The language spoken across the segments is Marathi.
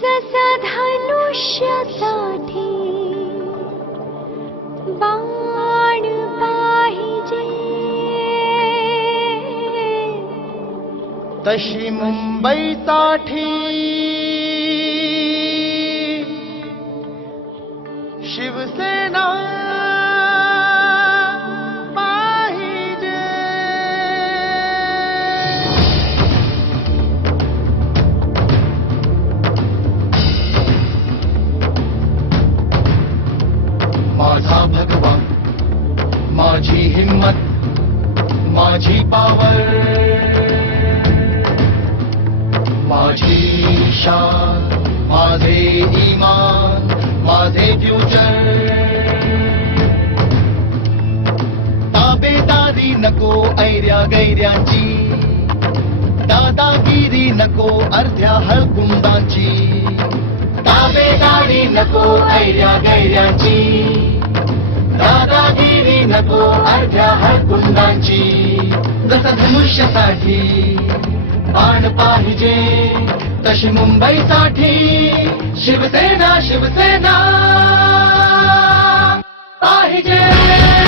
जसा धनुष्यासाठी बाण पाहिजे तशी मुंबईसाठी शिवसेना पावर माझी शान माझे इमान माझे फ्युचर ताबेदारी नको ऐर्या गैर्यांची दादागिरी नको अर्ध्या हळकुंडांची ताबेदारी नको ऐर्या गैर्यांची दादागिरी नको अर्ध्या हरकुंडांची. जसं धनुष्यासाठी बाण पाहिजे तशी मुंबईसाठी शिवसेना शिवसेना पाहिजे.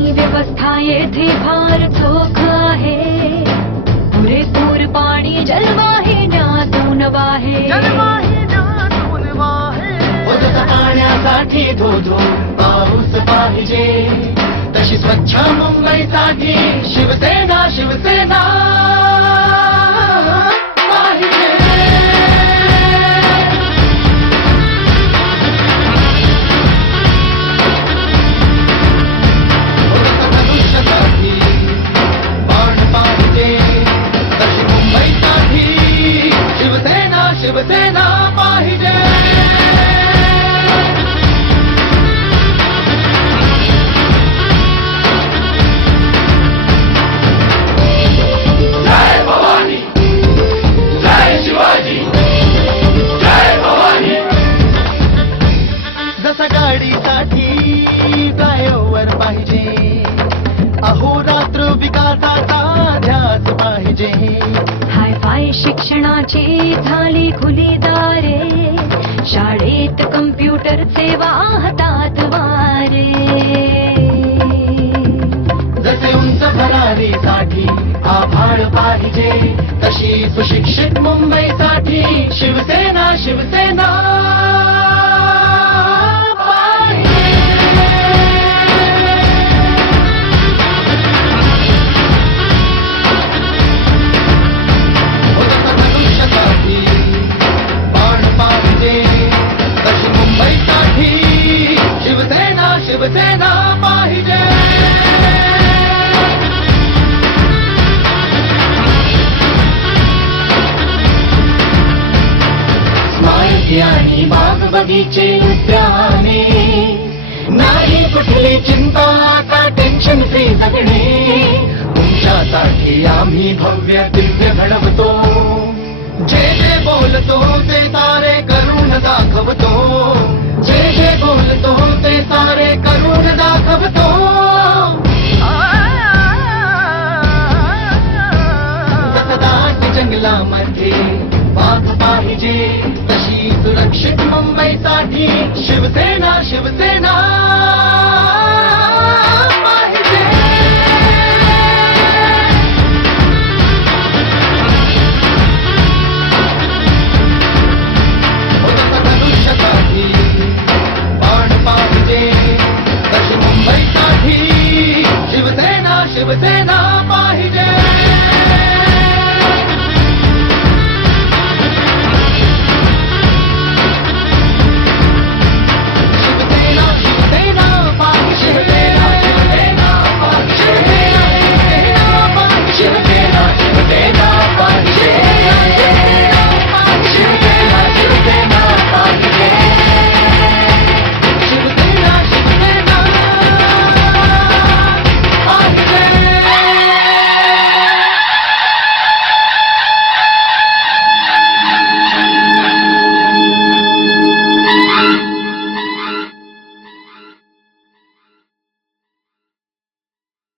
व्यवस्था येथे फार चोख आहे. पुरेपूर पाणी जलवाहिन्यातून वाहे. उदक पाण्यासाठी धोधो पाऊस पाहिजे. तशी स्वच्छ मुंबईसाठी शिवसेना शिवसेना. कम्प्युटरचे वाहतात वारे. जसे उंच भरारीसाठी आभाळ पाहिजे तशी सुशिक्षित मुंबईसाठी शिवसेना शिवसेना. बगीचे उद्याने नाही कुठली चिंता आता टेन्शन फ्री जगणे तुमच्यासाठी आम्ही भव्य दिव्य घडवतो। जे जे बोलतो ते सारे करून दाखवतो। जे जे बोलतो ते सारे करून दाखवतो। जंगलामध्ये वाघ पाहिजे सुरक्षित मुंबईसाठी. शिवसेना शिवसेना.